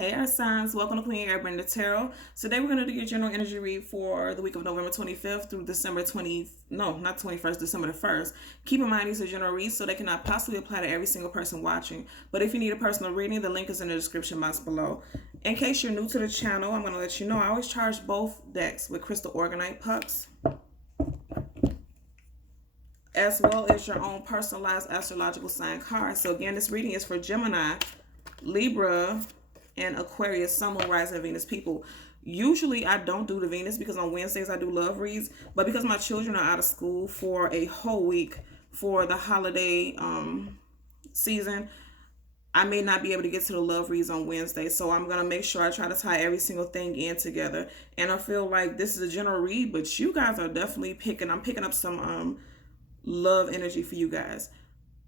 Hey, our signs. Welcome to Queen Air Tarot. Today we're going to do your general energy read for the week of November 25th through December 20, no, not 21st, December the 1st. Keep in mind these are general reads, so they cannot possibly apply to every single person watching. But if you need a personal reading, the link is in the description box below. In case you're new to the channel, I'm going to let you know I always charge both decks with crystal organite pucks, as well as your own personalized astrological sign card. So again, this reading is for Gemini, Libra, and Aquarius, Sun, Moon, Rising, and Venus people. Usually I don't do the Venus because on Wednesdays I do love reads, but because my children are out of school for a whole week for the holiday season, I may not be able to get to the love reads on Wednesday. So I'm going to make sure I try to tie every single thing in together. And I feel like this is a general read, but you guys are definitely I'm picking up some love energy for you guys.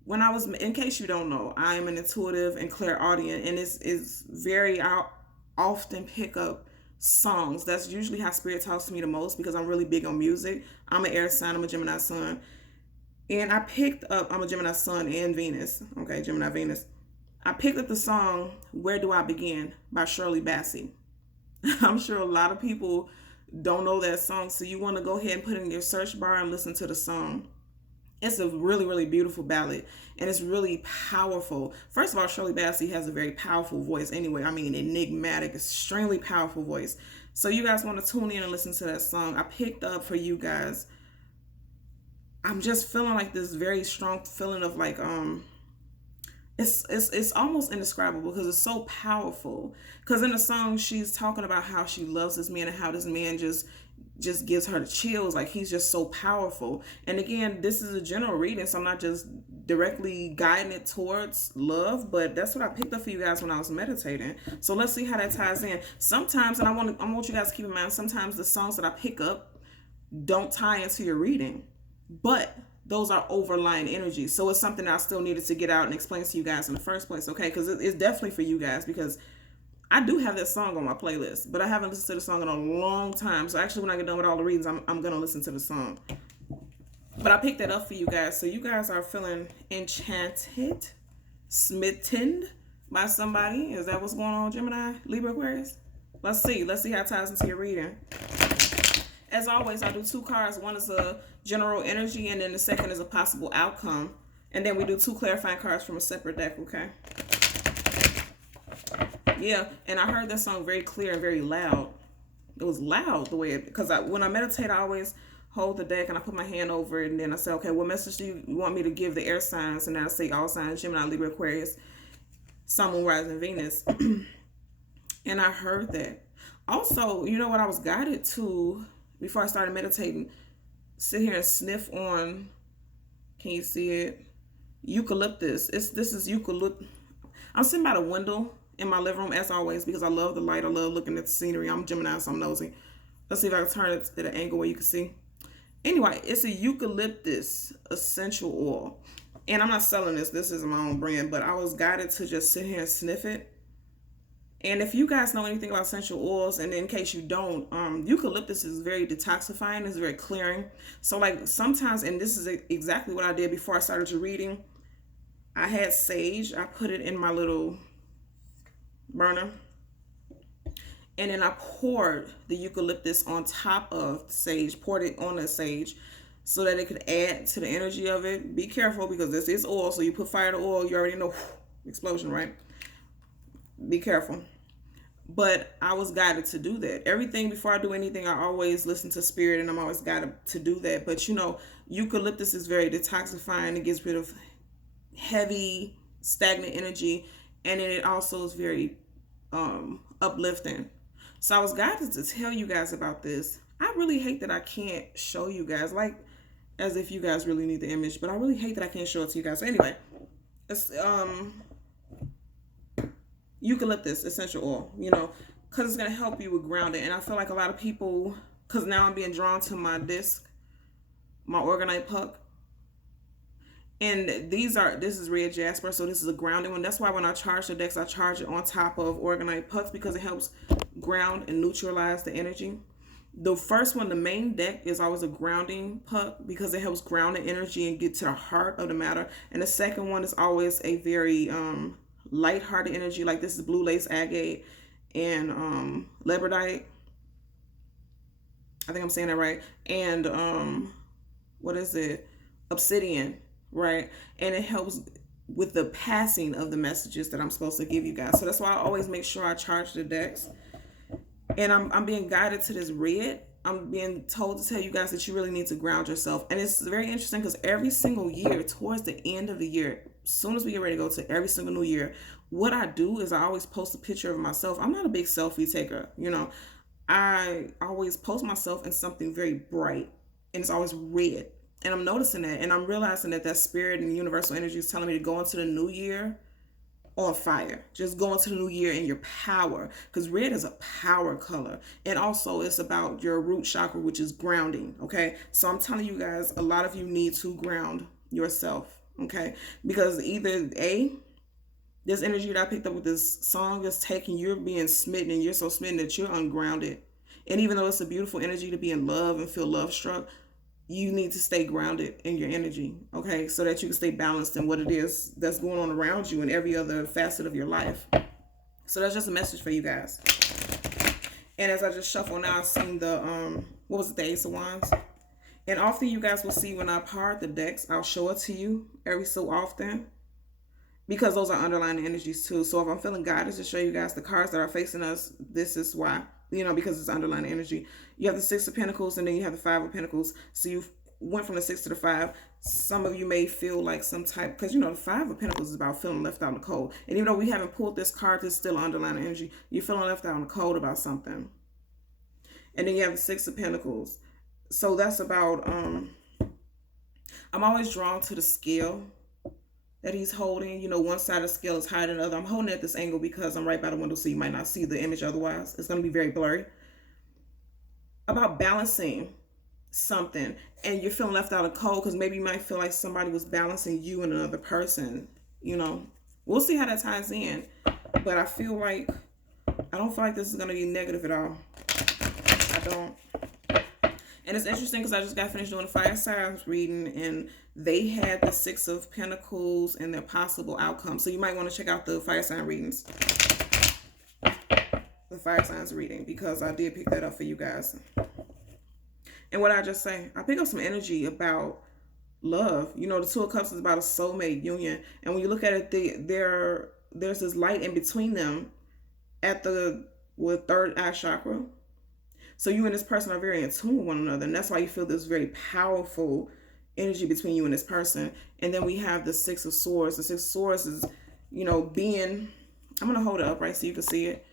When I was, in case you don't know, I am an intuitive and clairaudient, and it's very, I often pick up songs. That's usually how spirit talks to me the most because I'm really big on music. I'm an air sign, I'm a Gemini sun. And I picked up, I'm a Gemini sun and Venus. Okay, Gemini Venus. I picked up the song, Where Do I Begin by Shirley Bassey. I'm sure a lot of people don't know that song, so you want to go ahead and put it in your search bar and listen to the song. It's a really, really beautiful ballad, and it's really powerful. First of all, Shirley Bassey has a very powerful voice anyway. I mean, enigmatic, extremely powerful voice. So you guys want to tune in and listen to that song. I picked up for you guys. I'm just feeling like this very strong feeling of like, it's almost indescribable because it's so powerful. Because in the song, she's talking about how she loves this man and how this man just gives her the chills. Like, he's just so powerful. And again, this is a general reading, so I'm not just directly guiding it towards love, but that's what I picked up for you guys when I was meditating. So let's see how that ties in. Sometimes, and I want you guys to keep in mind, sometimes the songs that I pick up don't tie into your reading, but those are overlying energies. So it's something that I still needed to get out and explain to you guys in the first place, okay? Because it's definitely for you guys, because I do have that song on my playlist, but I haven't listened to the song in a long time. So actually, when I get done with all the readings, I'm going to listen to the song. But I picked that up for you guys. So you guys are feeling enchanted, smitten by somebody. Is that what's going on, Gemini, Libra, Aquarius? Let's see. Let's see how it ties into your reading. As always, I do two cards. One is a general energy, and then the second is a possible outcome. And then we do two clarifying cards from a separate deck, okay? Yeah, and I heard that song very clear and very loud. It was loud the way it, because when I meditate, I always hold the deck and I put my hand over it, and then I say, okay, what message do you want me to give the air signs? And then I say all signs, Gemini, Libra, Aquarius, Sun, Moon, Rising, Venus. And I heard that. Also, you know what I was guided to before I started meditating? Sit here and sniff on, can you see it? Eucalyptus. This is eucalyptus. I'm sitting by the window in my living room, as always, because I love the light. I love looking at the scenery. I'm Gemini, so I'm nosy. Let's see if I can turn it at an angle where you can see. Anyway, it's a eucalyptus essential oil. And I'm not selling this. This is my own brand. But I was guided to just sit here and sniff it. And if you guys know anything about essential oils, and in case you don't, eucalyptus is very detoxifying. It's very clearing. So like sometimes, and this is exactly what I did before I started your reading, I had sage. I put it in my little burner, and then I poured the eucalyptus on top of the sage, poured it on the sage so that it could add to the energy of it. Be careful, because this is oil, so you put fire to oil, you already know, explosion, right? Be careful. But I was guided to do that. Everything, before I do anything, I always listen to spirit, and I'm always guided to do that. But you know, eucalyptus is very detoxifying. It gets rid of heavy, stagnant energy, and then it also is very uplifting. So I was guided to tell you guys about this. I really hate that I can't show you guys, like as if you guys really need the image, but I really hate that I can't show it to you guys. So anyway, it's eucalyptus essential oil, you know, because it's going to help you with grounding. And I feel like a lot of people, because now I'm being drawn to my disc, my organite puck. And this is red jasper, so this is a grounding one. That's why when I charge the decks, I charge it on top of organite pucks, because it helps ground and neutralize the energy. The first one, the main deck, is always a grounding puck because it helps ground the energy and get to the heart of the matter. And the second one is always a very light-hearted energy, like this is blue lace agate. and labradorite. I think I'm saying that right. And what is it? Obsidian, right? And it helps with the passing of the messages that I'm supposed to give you guys. So that's why I always make sure I charge the decks. And I'm being guided to this red. I'm being told to tell you guys that you really need to ground yourself. And it's very interesting because every single year, towards the end of the year, as soon as we get ready to go to every single new year, what I do is I always post a picture of myself. I'm not a big selfie taker, you know. I always post myself in something very bright, and it's always red. And I'm noticing that, and I'm realizing that that spirit and universal energy is telling me to go into the new year on fire. Just go into the new year in your power, because red is a power color. And also it's about your root chakra, which is grounding. Okay, so I'm telling you guys, a lot of you need to ground yourself. Okay, because either this energy that I picked up with this song is taking, you're being smitten, and you're so smitten that you're ungrounded. And even though it's a beautiful energy to be in love and feel love struck, you need to stay grounded in your energy, okay? So that you can stay balanced in what it is that's going on around you in every other facet of your life. So that's just a message for you guys. And as I just shuffle now, I've seen the, what was it, the Ace of Wands? And often you guys will see when I part the decks, I'll show it to you every so often, because those are underlying energies too. So if I'm feeling guided to show you guys the cards that are facing us, this is why. You know, because it's underlying energy. You have the Six of Pentacles, and then you have the Five of Pentacles. So you went from the 6 to the 5. Some of you may feel like some type, because you know the Five of Pentacles is about feeling left out in the cold. And even though we haven't pulled this card, there's still underlying energy. You're feeling left out in the cold about something. And then you have the Six of Pentacles. So that's about, I'm always drawn to the scale that he's holding. You know, one side of the scale is higher than the other. I'm holding it at this angle because I'm right by the window, so you might not see the image otherwise. It's going to be very blurry. About balancing something, and you're feeling left out of cold because maybe you might feel like somebody was balancing you and another person. You know, we'll see how that ties in. But I feel like, I don't feel like this is going to be negative at all. I don't. And it's interesting because I just got finished doing a fire signs reading, and they had the Six of Pentacles and their possible outcomes. So you might want to check out the fire sign readings. The fire signs reading, because I did pick that up for you guys. And what I just say, I pick up some energy about love. You know, the Two of Cups is about a soulmate union. And when you look at it, there's this light in between them at the third eye chakra. So you and this person are very in tune with one another. And that's why you feel this very powerful energy between you and this person. And then we have the Six of Swords. The Six of Swords is, you know, being, I'm going to hold it up right so you can see it.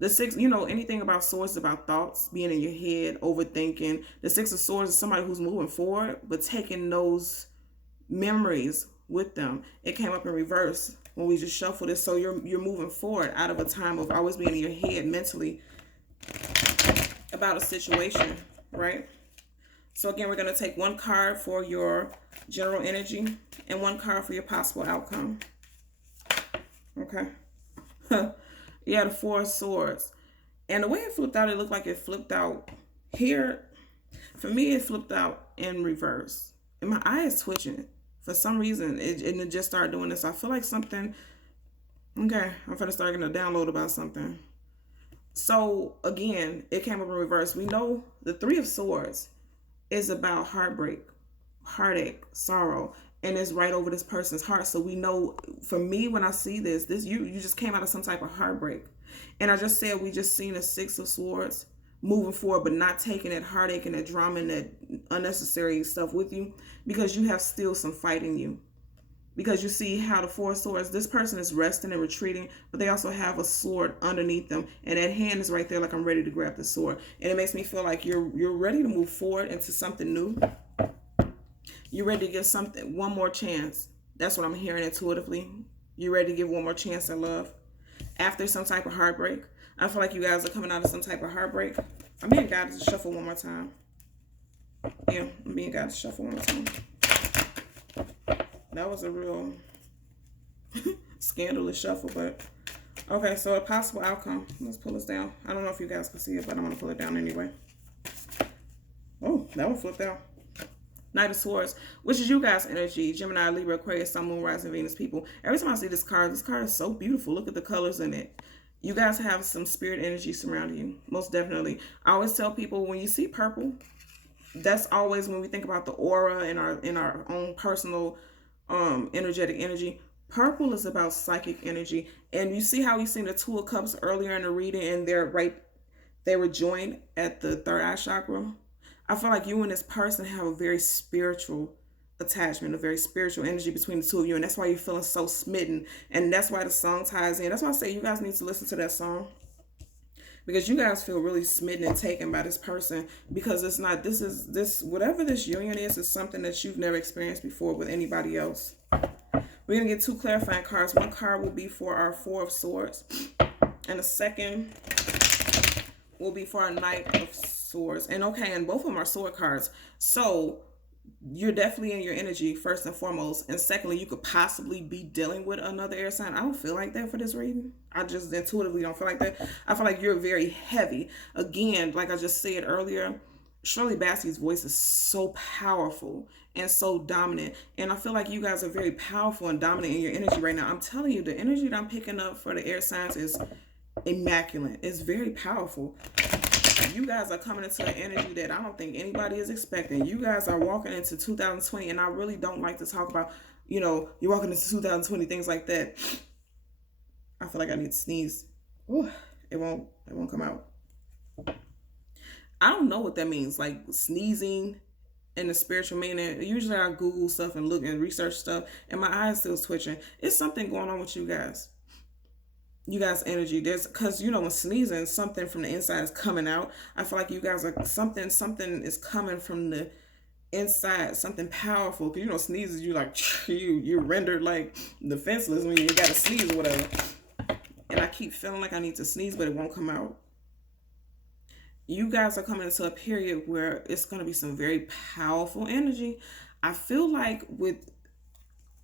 The six, you know, anything about swords is about thoughts, being in your head, overthinking. The Six of Swords is somebody who's moving forward, but taking those memories with them. It came up in reverse when we just shuffled it. So you're moving forward out of a time of always being in your head mentally about a situation, right? So again, we're going to take one card for your general energy and one card for your possible outcome. Okay. Yeah, the Four of Swords. And the way it flipped out, it looked like it flipped out here. For me, it flipped out in reverse. And my eye is twitching. For some reason, it just started doing this. I feel like something, okay, I'm going to start getting a download about something. So again, it came up in reverse. We know the Three of Swords is about heartbreak, heartache, sorrow, and it's right over this person's heart. So we know, for me, when I see this you just came out of some type of heartbreak. And I just said we just seen a Six of Swords moving forward, but not taking that heartache and that drama and that unnecessary stuff with you, because you have still some fight in you. Because you see how the Four of Swords, this person is resting and retreating, but they also have a sword underneath them. And that hand is right there like I'm ready to grab the sword. And it makes me feel like you're ready to move forward into something new. You're ready to give something one more chance. That's what I'm hearing intuitively. You're ready to give one more chance at love. After some type of heartbreak. I feel like you guys are coming out of some type of heartbreak. I'm being guided to shuffle one more time. Yeah, I'm being guided to shuffle one more time. That was a real scandalous shuffle, but okay, so a possible outcome. Let's pull this down. I don't know if you guys can see it, but I'm going to pull it down anyway. Oh, that one flipped out. Knight of Swords, which is you guys' energy. Gemini, Libra, Aquarius, Sun, Moon, Rising, Venus people. Every time I see this card is so beautiful. Look at the colors in it. You guys have some spirit energy surrounding you, most definitely. I always tell people, when you see purple, that's always when we think about the aura in our own personal energetic energy. Purple is about psychic energy. And you see how we seen the Two of Cups earlier in the reading, and they were joined at the third eye chakra. I feel like you and this person have a very spiritual attachment, a very spiritual energy between the two of you, and that's why you're feeling so smitten. And that's why the song ties in. That's why I say you guys need to listen to that song, because you guys feel really smitten and taken by this person, because it's not, this whatever this union is something that you've never experienced before with anybody else. We're going to get 2 clarifying cards. One card will be for our Four of Swords, and the second will be for our Knight of Swords. And okay, and both of them are sword cards. So you're definitely in your energy, first and foremost. And secondly, you could possibly be dealing with another air sign. I don't feel like that for this reading. I just intuitively don't feel like that. I feel like you're very heavy. Again, like I just said earlier, Shirley Bassey's voice is so powerful and so dominant. And I feel like you guys are very powerful and dominant in your energy right now. I'm telling you, the energy that I'm picking up for the air signs is immaculate. It's very powerful. You guys are coming into an energy that I don't think anybody is expecting. You guys are walking into 2020, and I really don't like to talk about, you're walking into 2020, things like that. I feel like I need to sneeze. Ooh, it won't come out. I don't know what that means, like sneezing in the spiritual meaning. Usually I Google stuff and look and research stuff, and my eyes still twitching. It's something going on with you guys. You guys' energy. There's, because when sneezing, something from the inside is coming out. I feel like you guys are something is coming from the inside, something powerful. Because sneezes, you like you're rendered like defenseless when you gotta sneeze or whatever. And I keep feeling like I need to sneeze, but it won't come out. You guys are coming into a period where it's gonna be some very powerful energy. I feel like with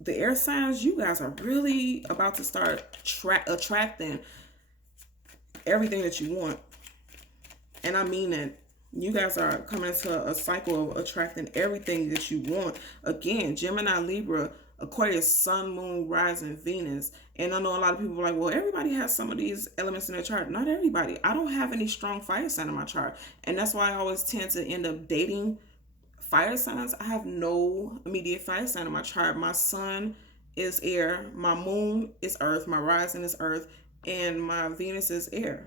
the air signs, you guys are really about to start attracting everything that you want. And I mean it. You guys are coming into a cycle of attracting everything that you want. Again, Gemini, Libra, Aquarius, Sun, Moon, Rising, Venus. And I know a lot of people are like, well, everybody has some of these elements in their chart. Not everybody. I don't have any strong fire sign in my chart. And that's why I always tend to end up dating fire signs. I have no immediate fire sign in my chart. My sun is air, my moon is earth, my rising is earth, and my Venus is air.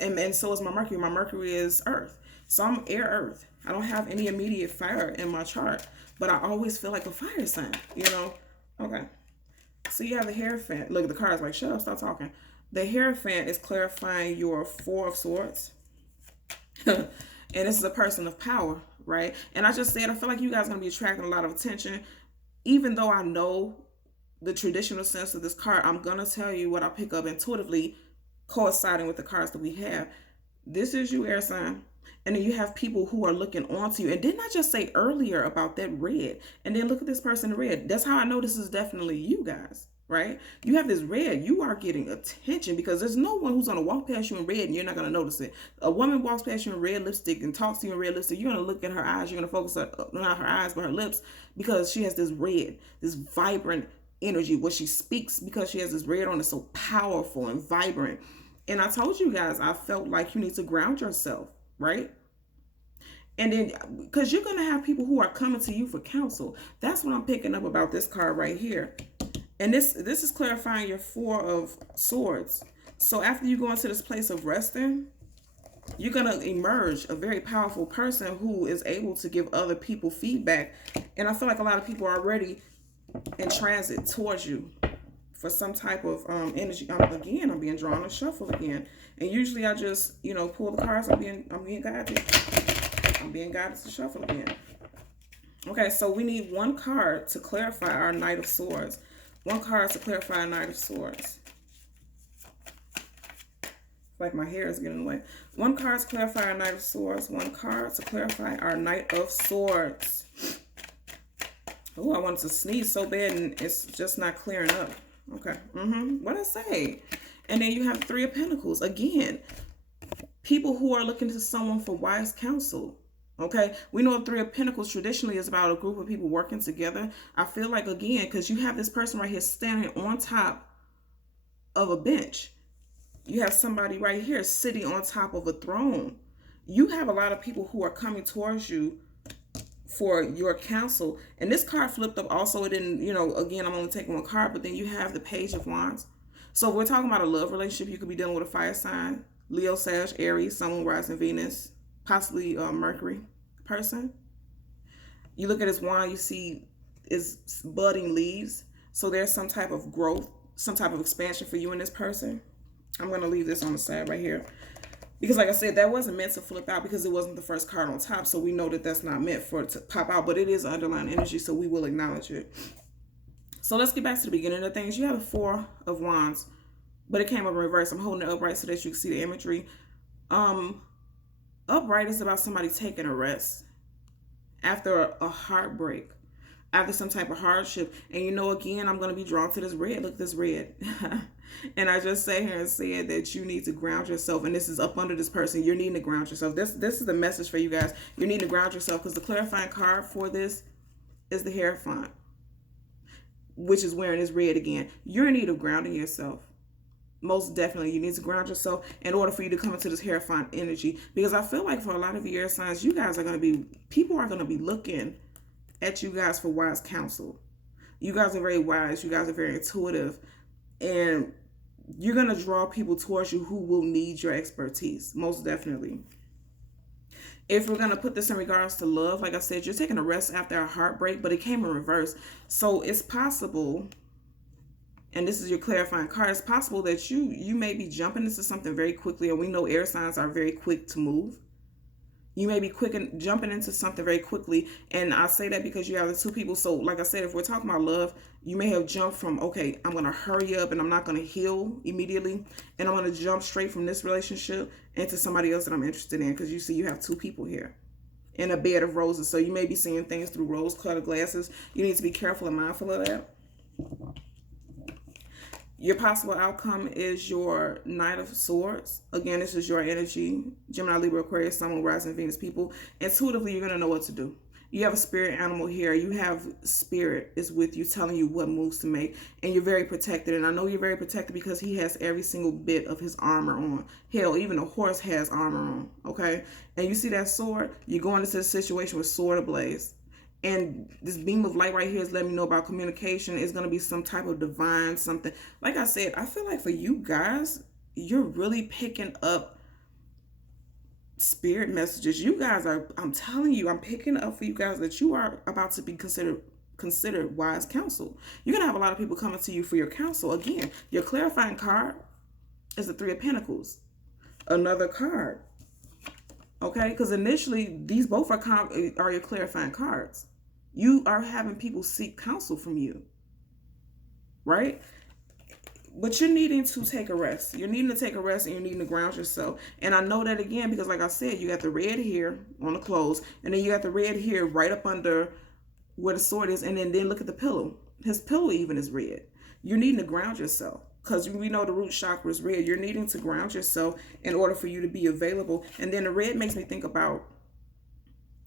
And so is my Mercury. My Mercury is earth. So I'm air earth. I don't have any immediate fire in my chart, but I always feel like a fire sign, Okay. So you have the Hierophant. Look, the card's like, shut up, stop talking. The Hierophant is clarifying your Four of Swords. And this is a person of power, right? And I just said, I feel like you guys are going to be attracting a lot of attention. Even though I know the traditional sense of this card, I'm going to tell you what I pick up intuitively, coinciding with the cards that we have. This is you, air sign. And then you have people who are looking onto you. And didn't I just say earlier about that red? And then look at this person in red. That's how I know this is definitely you guys, right? You have this red. You are getting attention, because there's no one who's going to walk past you in red and you're not going to notice it. A woman walks past you in red lipstick and talks to you in red lipstick. You're going to look at her eyes. You're going to focus on, not her eyes, but her lips, because she has this red, this vibrant energy. What she speaks, because she has this red on, is so powerful and vibrant. And I told you guys, I felt like you need to ground yourself, right? And then, because you're going to have people who are coming to you for counsel. That's what I'm picking up about this card right here. And this is clarifying your Four of Swords. So after you go into this place of resting, you're going to emerge a very powerful person who is able to give other people feedback. And I feel like a lot of people are already in transit towards you for some type of energy. I'm being drawn to shuffle again. And usually I just, pull the cards. I'm being guided. I'm being guided to shuffle again. Okay, so we need one card to clarify our Knight of Swords. One card to clarify our Knight of Swords. Like my hair is getting in the way. One card to clarify our Knight of Swords. One card to clarify our Knight of Swords. Oh, I wanted to sneeze so bad and it's just not clearing up. Okay. What'd I say? And then you have Three of Pentacles. Again, people who are looking to someone for wise counsel. Okay, we know Three of Pentacles traditionally is about a group of people working together. I feel like, again, because you have this person right here standing on top of a bench. You have somebody right here sitting on top of a throne. You have a lot of people who are coming towards you for your counsel. And this card flipped up also. It didn't, you know, again, I'm only taking one card, but then you have the Page of Wands. So if we're talking about a love relationship, you could be dealing with a fire sign, Leo, Sag, Aries, Sun, Moon, Rising, Venus, possibly Mercury person. You look at his wand, you see is budding leaves. So there's some type of growth, some type of expansion for you and this person. I'm going to leave this on the side right here. Because like I said, that wasn't meant to flip out because it wasn't the first card on top. So we know that that's not meant for it to pop out. But it is underlying energy, so we will acknowledge it. So let's get back to the beginning of things. You have the Four of Wands, but it came up in reverse. I'm holding it upright so that you can see the imagery. Upright is about somebody taking a rest after a heartbreak, after some type of hardship. And you know, again, I'm going to be drawn to this red. Look, this red. And I just sat here and said that you need to ground yourself. And this is up under this person. You're needing to ground yourself. This is the message for you guys. You need to ground yourself because the clarifying card for this is the Hierophant, which is wearing this red again. You're in need of grounding yourself. Most definitely, you need to ground yourself in order for you to come into this Hierophant energy. Because I feel like for a lot of your air signs, you guys are going to be, people are going to be looking at you guys for wise counsel. You guys are very wise. You guys are very intuitive. And you're going to draw people towards you who will need your expertise. Most definitely. If we're going to put this in regards to love, like I said, you're taking a rest after a heartbreak, but it came in reverse. So it's possible, and this is your clarifying card, it's possible that you may be jumping into something very quickly, and we know air signs are very quick to move. You may be quick and jumping into something very quickly. And I say that because you have the two people. So like I said, if we're talking about love, you may have jumped from, okay, I'm going to hurry up and I'm not going to heal immediately. And I'm going to jump straight from this relationship into somebody else that I'm interested in. Because you see, you have two people here in a bed of roses. So you may be seeing things through rose-colored glasses. You need to be careful and mindful of that. Your possible outcome is your Knight of Swords. Again, this is your energy. Gemini, Libra, Aquarius, Sun, Moon, Rising, Venus people. Intuitively, you're going to know what to do. You have a spirit animal here. You have spirit is with you, telling you what moves to make. And you're very protected. And I know you're very protected because he has every single bit of his armor on. Hell, even a horse has armor on. Okay? And you see that sword? You're going into the situation with sword ablaze. And this beam of light right here is letting me know about communication. It's going to be some type of divine something. Like I said, I feel like for you guys, you're really picking up spirit messages. You guys are, I'm telling you, I'm picking up for you guys that you are about to be considered wise counsel. You're going to have a lot of people coming to you for your counsel. Again, your clarifying card is the Three of Pentacles. Another card. Okay? Because initially, these both are your clarifying cards. You are having people seek counsel from you, right? But you're needing to take a rest. You're needing to take a rest and you're needing to ground yourself. And I know that again because like I said, you got the red here on the clothes and then you got the red here right up under where the sword is. And then look at the pillow. His pillow even is red. You're needing to ground yourself because we know the root chakra is red. You're needing to ground yourself in order for you to be available. And then the red makes me think about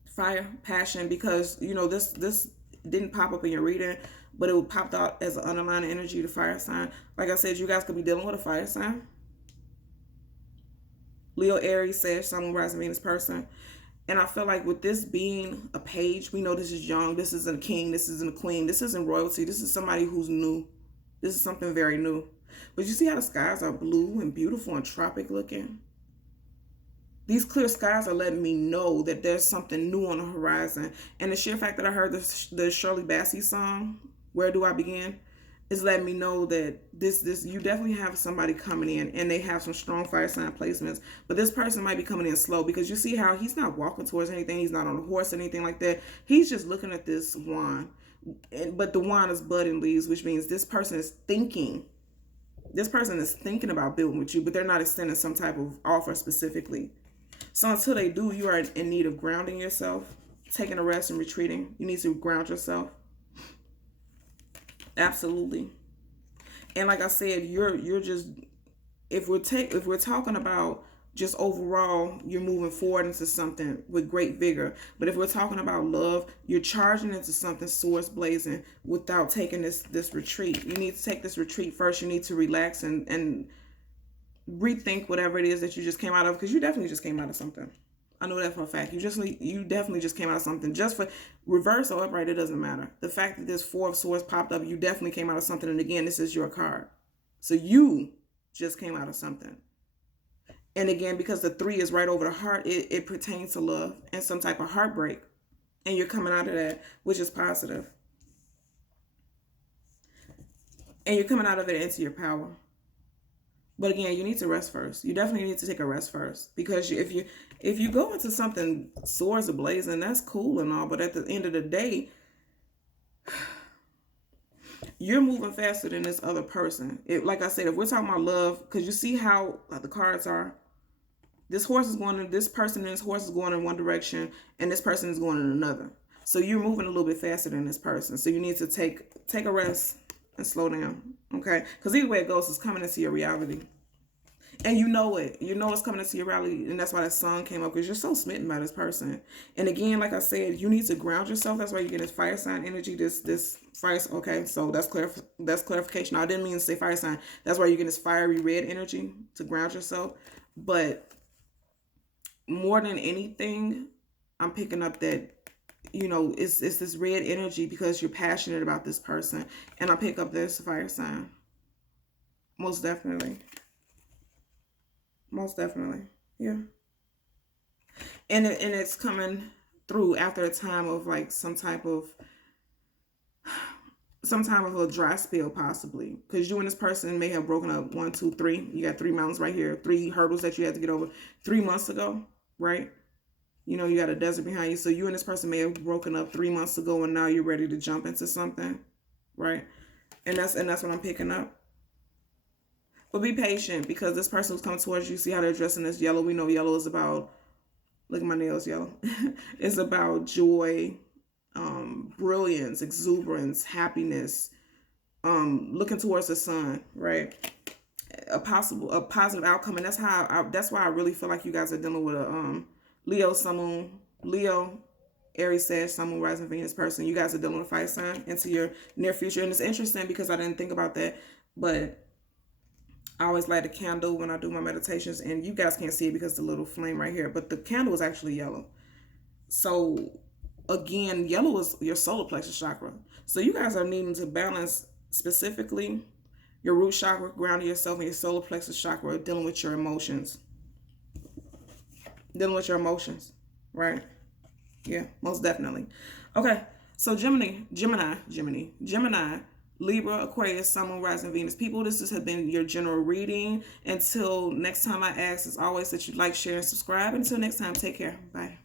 fire, passion, because you know this didn't pop up in your reading, but it popped out as an underlying energy to fire sign. Like I said, you guys could be dealing with a fire sign. Leo, Aries, Sag, Sun, Moon, Rising, Venus person. And I feel like with this being a page, we know this is young. This isn't a king. This isn't a queen. This isn't royalty. This is somebody who's new. This is something very new. But you see how the skies are blue and beautiful and tropic looking? These clear skies are letting me know that there's something new on the horizon. And the sheer fact that I heard the Shirley Bassey song, Where Do I Begin, is letting me know that this you definitely have somebody coming in and they have some strong fire sign placements. But this person might be coming in slow because you see how he's not walking towards anything. He's not on a horse or anything like that. He's just looking at this wand. But the wand is budding leaves, which means this person is thinking. This person is thinking about building with you, but they're not extending some type of offer specifically. So until they do, you are in need of grounding yourself, taking a rest and retreating. You need to ground yourself. Absolutely. And like I said, you're just, if we're talking about just overall, you're moving forward into something with great vigor. But if we're talking about love, you're charging into something swords blazing without taking this retreat. You need to take this retreat first. You need to relax and rethink whatever it is that you just came out of, because you definitely just came out of something. I know that for a fact. You definitely just came out of something. Just for reverse or upright, it doesn't matter. The fact that this Four of Swords popped up, you definitely came out of something. And again, this is your card. So you just came out of something. And again, because the 3 is right over the heart, it pertains to love and some type of heartbreak. And you're coming out of that, which is positive. And you're coming out of it into your power. But again, you need to rest first. You definitely need to take a rest first, because if you go into something swords ablazing, that's cool and all, but at the end of the day, you're moving faster than this other person. Like I said, if we're talking about love, because you see how the cards are. This horse is going in, this person and this horse is going in one direction, and this person is going in another. So you're moving a little bit faster than this person. So you need to take a rest and slow down, okay? Because either way it goes, it's coming into your reality. And you know it. You know it's coming into your reality, and that's why that song came up, because you're so smitten by this person. And again, like I said, you need to ground yourself. That's why you get this fire sign energy, this fire. Okay, so that's clarification. I didn't mean to say fire sign. That's why you get this fiery red energy to ground yourself. But more than anything, I'm picking up that, you know, it's this red energy because you're passionate about this person. And I pick up this fire sign. Most definitely. Most definitely. Yeah. And it's coming through after a time of like some type of a dry spell, possibly. Because you and this person may have broken up 1, 2, 3. You got 3 mountains right here. 3 hurdles that you had to get over 3 months ago, right? You know, you got a desert behind you. So you and this person may have broken up 3 months ago, and now you're ready to jump into something, right? And that's what I'm picking up. But be patient, because this person who's coming towards you, see how they're dressing this yellow. We know yellow is about, look at my nails, yellow. It's about joy, brilliance, exuberance, happiness, looking towards the sun, right? A positive outcome. And that's that's why I really feel like you guys are dealing with a Leo, Sun, Moon, Leo, Aries, Sag, Sun, Moon, Rising, Venus person. You guys are dealing with a fire sign into your near future. And it's interesting because I didn't think about that, but I always light a candle when I do my meditations, and you guys can't see it because the little flame right here, but the candle is actually yellow. So again, yellow is your solar plexus chakra. So you guys are needing to balance specifically your root chakra, grounding yourself, and your solar plexus chakra, dealing with your emotions. Dealing with your emotions, right? Yeah, most definitely. Okay, so Gemini, Libra, Aquarius, Sun, Moon, Rising, Venus. People, this has been your general reading. Until next time I ask, as always, that you like, share, and subscribe. Until next time, take care. Bye.